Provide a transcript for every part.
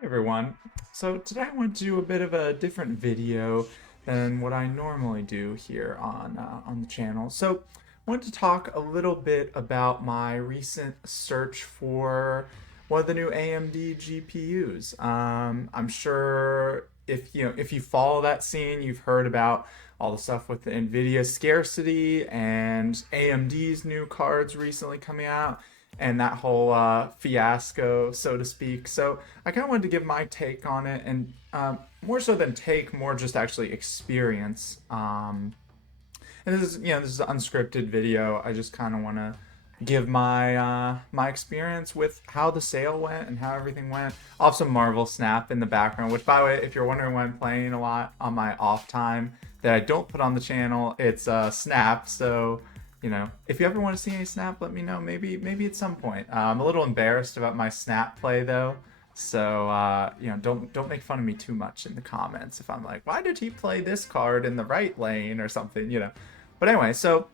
Hey everyone. So today I want to do a bit of a different video than what I normally do here on the channel. So I wanted to talk a little bit about my recent search for one of the new AMD GPUs. I'm sure if you follow that scene, you've heard about all the stuff with the NVIDIA scarcity and AMD's new cards recently coming out and that whole fiasco, so to speak. So I kind of wanted to give my take on it, and more so than take, more just actually experience. And this is an unscripted video. I just kind of want to give my experience with how the sale went and how everything went. I'll have some Marvel Snap in the background, which, by the way, if you're wondering why I'm playing a lot on my off time that I don't put on the channel, it's Snap. So if you ever want to see any Snap, let me know. Maybe at some point. I'm a little embarrassed about my Snap play though, so don't make fun of me too much in the comments if I'm like, why did he play this card in the right lane or something. But anyway, so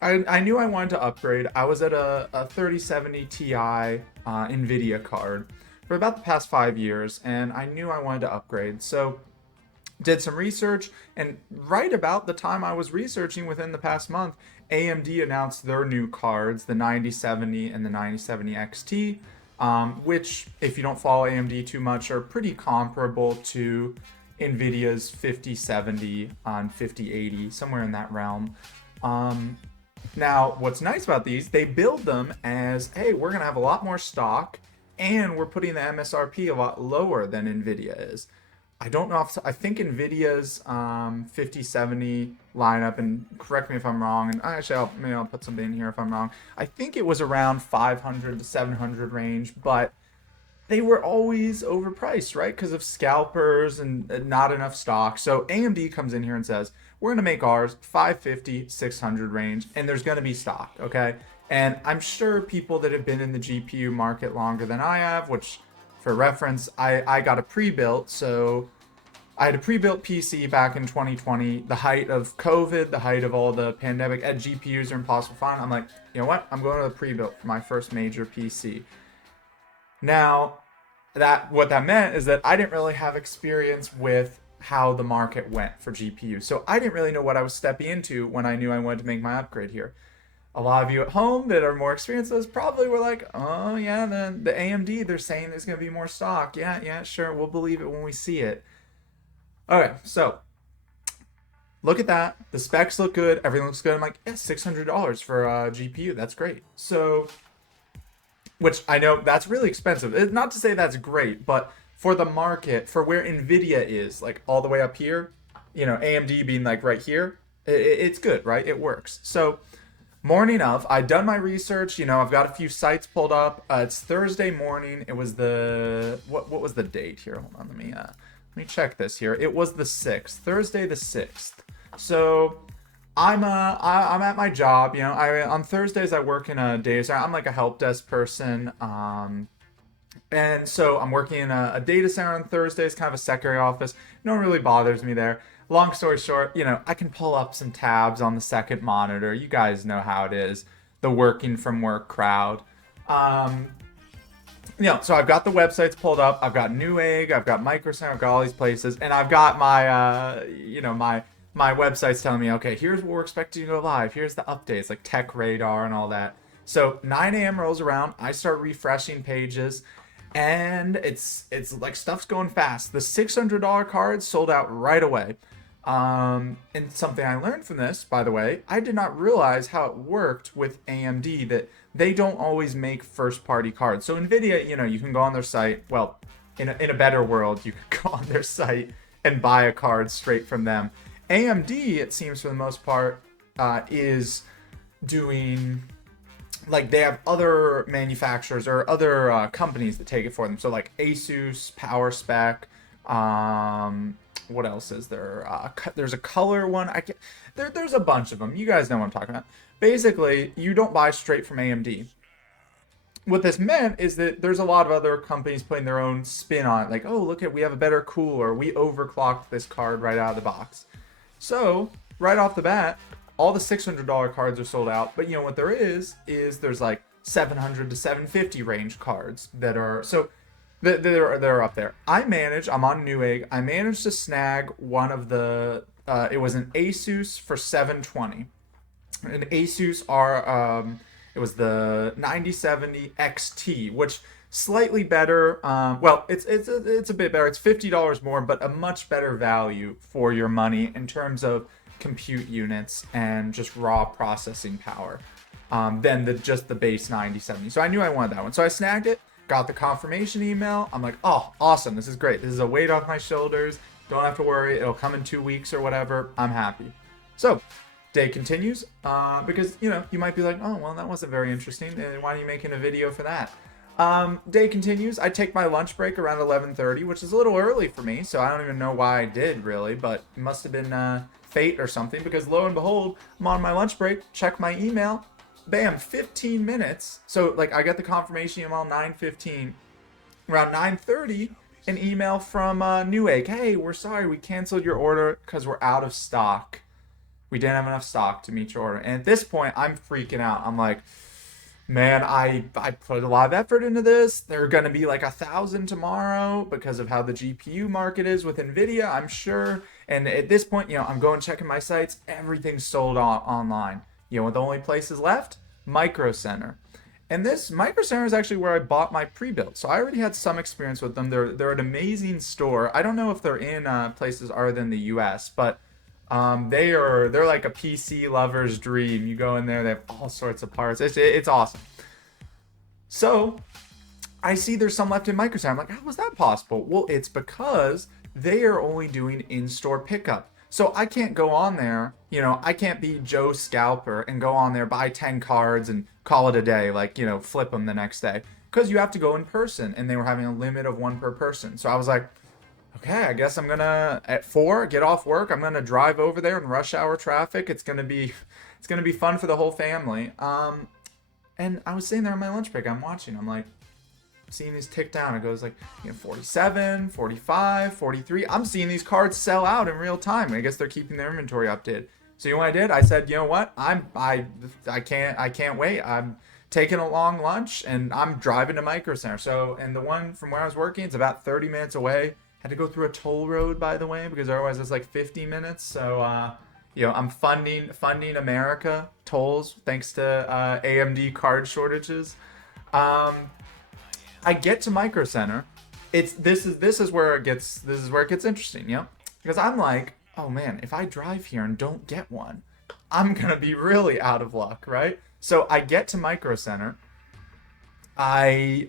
I knew I wanted to upgrade. I was at a 3070 Ti NVIDIA card for about the past 5 years, and I knew I wanted to upgrade. So did some research, and right about the time I was researching, within the past month, AMD announced their new cards, the 9070 and the 9070 XT, which, if you don't follow AMD too much, are pretty comparable to NVIDIA's 5070 on 5080, somewhere in that realm. Now, what's nice about these, they build them as, hey, we're going to have a lot more stock, and we're putting the MSRP a lot lower than NVIDIA is. I don't know if I think NVIDIA's 5070 lineup, and correct me if I'm wrong, and actually maybe I'll put something in here if I'm wrong. I think it was around 500 to 700 range, but they were always overpriced, right? Because of scalpers and not enough stock. So AMD comes in here and says, we're going to make ours 550, 600 range, and there's going to be stock, okay? And I'm sure people that have been in the GPU market longer than I have, which for reference, I got a pre-built, so I had a pre-built PC back in 2020, the height of COVID, the height of all the pandemic, and GPUs are impossible to find. I'm like, you know what? I'm going to the pre-built for my first major PC. Now, what that meant is that I didn't really have experience with how the market went for GPUs. So I didn't really know what I was stepping into when I knew I wanted to make my upgrade here. A lot of you at home that are more experienced with this probably were like, oh yeah, the AMD, they're saying there's going to be more stock. Yeah, sure, we'll believe it when we see it. Okay, so look at that. The specs look good. Everything looks good. I'm like, yeah, $600 for a GPU. That's great. So, which I know that's really expensive. Not to say that's great, but for the market, for where NVIDIA is, like all the way up here, AMD being like right here, it's good, right? It works. So, morning of, I'd done my research. I've got a few sites pulled up. It's Thursday morning. It was what was the date here? Hold on, let me check this here. It was the 6th, Thursday the 6th. So I'm at my job. On Thursdays I work in a data center. I'm like a help desk person. And so I'm working in a data center on Thursdays, kind of a secretary office. No one really bothers me there. Long story short, I can pull up some tabs on the second monitor. You guys know how it is, the working from work crowd. So I've got the websites pulled up. I've got Newegg, I've got Microsoft, I've got all these places, and I've got my websites telling me, okay, here's what we're expecting to go live. Here's the updates, like Tech Radar and all that. So 9 a.m. rolls around. I start refreshing pages, and it's like stuff's going fast. The $600 cards sold out right away. And something I learned from this, by the way, I did not realize how it worked with AMD, that they don't always make first party cards. So NVIDIA, you can go on their site. Well, in a better world, you could go on their site and buy a card straight from them. AMD, it seems for the most part, is doing, like, they have other manufacturers or other companies that take it for them. So like Asus, PowerSpec, what else is there? There's a color one. There's a bunch of them. You guys know what I'm talking about. Basically, you don't buy straight from AMD. What this meant is that there's a lot of other companies putting their own spin on it. Like, oh, look we have a better cooler. We overclocked this card right out of the box. So, right off the bat, all the $600 cards are sold out. But what there is there's like 700 to 750 range cards that are... So, They're up there. I'm on Newegg. I managed to snag one of the. It was an Asus for 720. An Asus are it was the 9070 XT, which slightly better. Well, it's a bit better. It's $50 more, but a much better value for your money in terms of compute units and just raw processing power than just the base 9070. So I knew I wanted that one. So I snagged it, got the confirmation email. I'm like, oh, awesome. This is great. This is a weight off my shoulders. Don't have to worry. It'll come in 2 weeks or whatever. I'm happy. So day continues because, you might be like, oh, well, that wasn't very interesting. Why are you making a video for that? Day continues. I take my lunch break around 11:30, which is a little early for me. So I don't even know why I did really, but it must have been fate or something, because lo and behold, I'm on my lunch break, check my email, bam, 15 minutes. So like I get the confirmation email 9:15. Around 9:30, an email from Newegg. Hey, we're sorry, we canceled your order because we're out of stock. We didn't have enough stock to meet your order. And at this point, I'm freaking out. I'm like, man, I put a lot of effort into this. There are going to be like 1,000 tomorrow because of how the GPU market is with NVIDIA, I'm sure. And at this point, I'm going checking my sites. Everything's sold online. What the only places left? Micro Center. And this Micro Center is actually where I bought my pre-built. So I already had some experience with them. They're an amazing store. I don't know if they're in places other than the US, but they're like a PC lover's dream. You go in there, they have all sorts of parts. It's awesome. So I see there's some left in Micro Center. I'm like, how was that possible? Well, it's because they are only doing in-store pickup. So I can't go on there, I can't be Joe Scalper and go on there, buy 10 cards and call it a day, like, flip them the next day. Because you have to go in person, and they were having a limit of 1 per person. So I was like, okay, I guess I'm gonna, at 4, get off work, I'm gonna drive over there in rush hour traffic. It's gonna be fun for the whole family. And I was sitting there on my lunch break, I'm watching, I'm like, seeing these tick down. It goes like 47, 45, 43. I'm seeing these cards sell out in real time. I guess they're keeping their inventory updated. So you know what I did? I said, you know what? I can't wait. I'm taking a long lunch and I'm driving to Micro Center. So, and the one from where I was working, it's about 30 minutes away. Had to go through a toll road, by the way, because otherwise it's like 50 minutes. So I'm funding America tolls thanks to AMD card shortages. I get to Micro Center. This is where it gets interesting, because I'm like, oh man, if I drive here and don't get one, I'm gonna be really out of luck, right? So I get to Micro Center. I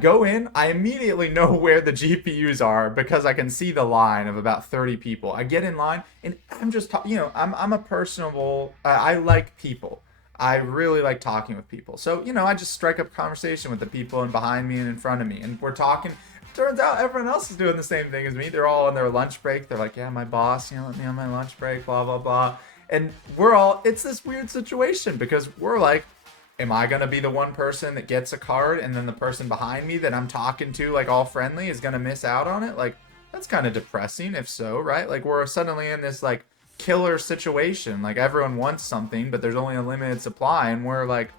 go in. I immediately know where the GPUs are because I can see the line of about 30 people. I get in line and I'm just I'm a personable. I like people. I really like talking with people. So, I just strike up conversation with the people and behind me and in front of me. And we're talking. Turns out everyone else is doing the same thing as me. They're all on their lunch break. They're like, yeah, my boss, let me on my lunch break, blah, blah, blah. And it's this weird situation because we're like, am I going to be the one person that gets a card and then the person behind me that I'm talking to, like all friendly, is going to miss out on it? Like, that's kind of depressing if so, right? Like, we're suddenly in this, like, killer situation. Like, everyone wants something, but there's only a limited supply, and we're like,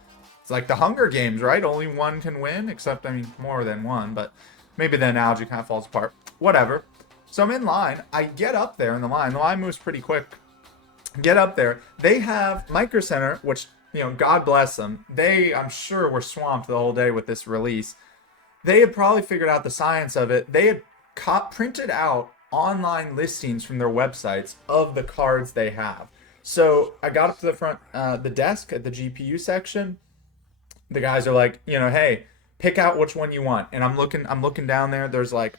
it's like the Hunger Games, right? Only one can win, except, I mean, more than one, but maybe the analogy kind of falls apart. Whatever. So I'm in line. I get up there in the line. The line moves pretty quick. Get up there. They have Micro Center, which, God bless them. They, I'm sure, were swamped the whole day with this release. They had probably figured out the science of it. They had printed out online listings from their websites of the cards they have. So I got up to the front, the desk at the GPU section. The guys are like, hey, pick out which one you want. And I'm looking down there. There's like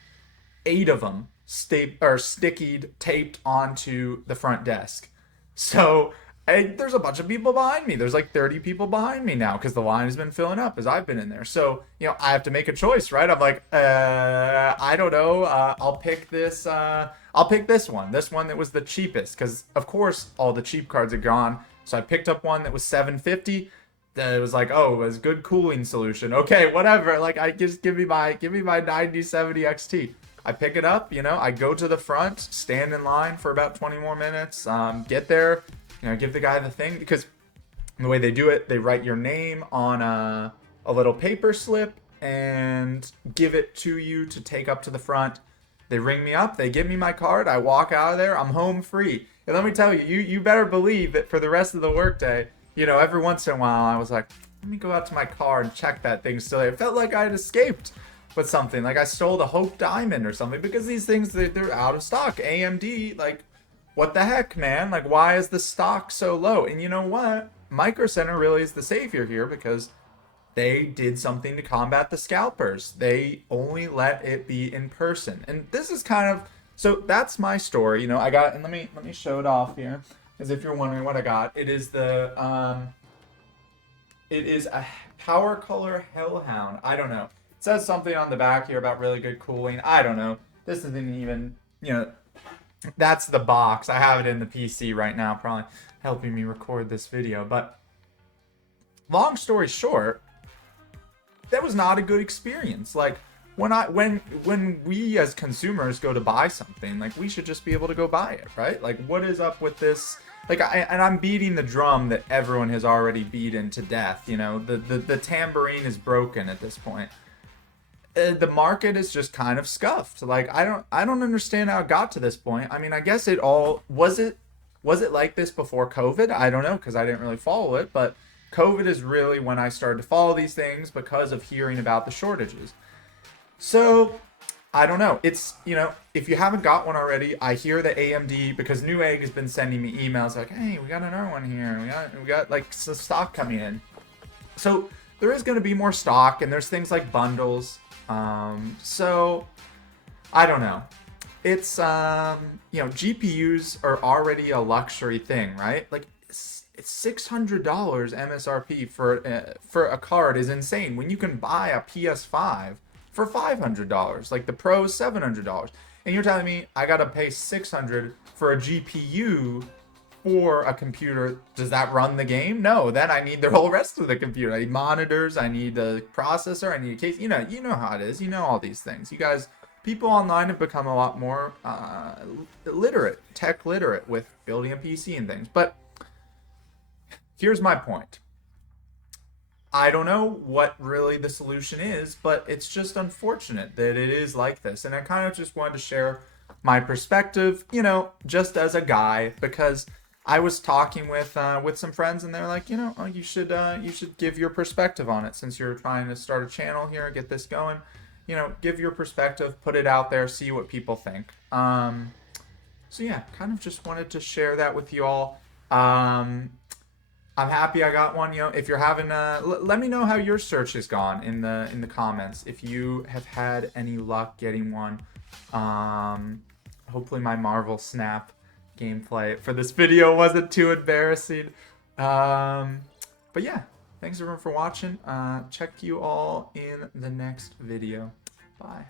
8 of them stickied, taped onto the front desk. So there's a bunch of people behind me. There's like 30 people behind me now because the line has been filling up as I've been in there. So, I have to make a choice, right? I'm like, I don't know. I'll pick this. I'll pick this one that was the cheapest because, of course, all the cheap cards are gone. So I picked up one that was $750. It was like, oh, it was good cooling solution. Okay, whatever. Like, I just give me my 9070 XT. I pick it up, I go to the front, stand in line for about 20 more minutes, get there, give the guy the thing, because the way they do it, they write your name on a little paper slip, and give it to you to take up to the front. They ring me up, they give me my card, I walk out of there, I'm home free. And let me tell you, you better believe that for the rest of the workday, every once in a while I was like, let me go out to my car and check that thing still there. It felt like I had escaped with something, like I stole the Hope Diamond or something, because these things, they're out of stock. AMD, like, what the heck, man? Like, why is the stock so low? And you know what? Micro Center really is the savior here, because they did something to combat the scalpers. They only let it be in person. And this is kind of, so that's my story. I got, and let me show it off here, as if you're wondering what I got. It is a Power Color Hellhound. I don't know. It says something on the back here about really good cooling. I don't know. This isn't even, that's the box. I have it in the PC right now, probably helping me record this video. But long story short, that was not a good experience. Like, when we as consumers go to buy something, like, we should just be able to go buy it, right? Like, what is up with this? Like, I'm beating the drum that everyone has already beaten to death. The tambourine is broken at this point. The market is just kind of scuffed. Like, I don't understand how it got to this point. I mean, I guess was it like this before COVID? I don't know, because I didn't really follow it, but COVID is really when I started to follow these things because of hearing about the shortages. So, I don't know. It's, if you haven't got one already, I hear that AMD, because Newegg has been sending me emails like, hey, we got another one here. We got like some stock coming in. So, there is going to be more stock, and there's things like bundles. So, I don't know. It's, GPUs are already a luxury thing, right? Like, it's $600 MSRP for a card is insane. When you can buy a PS5 for $500, like the Pro is $700, and you're telling me I gotta pay $600 for a GPU for a computer? Does that run the game? No. Then I need the whole rest of the computer. I need monitors. I need the processor. I need a case. You know how it is. You know all these things. You guys, people online have become a lot more tech literate with building a PC and things. But here's my point. I don't know what really the solution is, but it's just unfortunate that it is like this. And I kind of just wanted to share my perspective, just as a guy, because I was talking with some friends, and they're like, you should give your perspective on it, since you're trying to start a channel here, get this going. Give your perspective, put it out there, see what people think. So yeah, kind of just wanted to share that with you all. I'm happy I got one. If you're having let me know how your search has gone in the comments. If you have had any luck getting one. Hopefully my Marvel Snap gameplay for this video wasn't too embarrassing. But yeah, thanks everyone for watching. Check you all in the next video. Bye.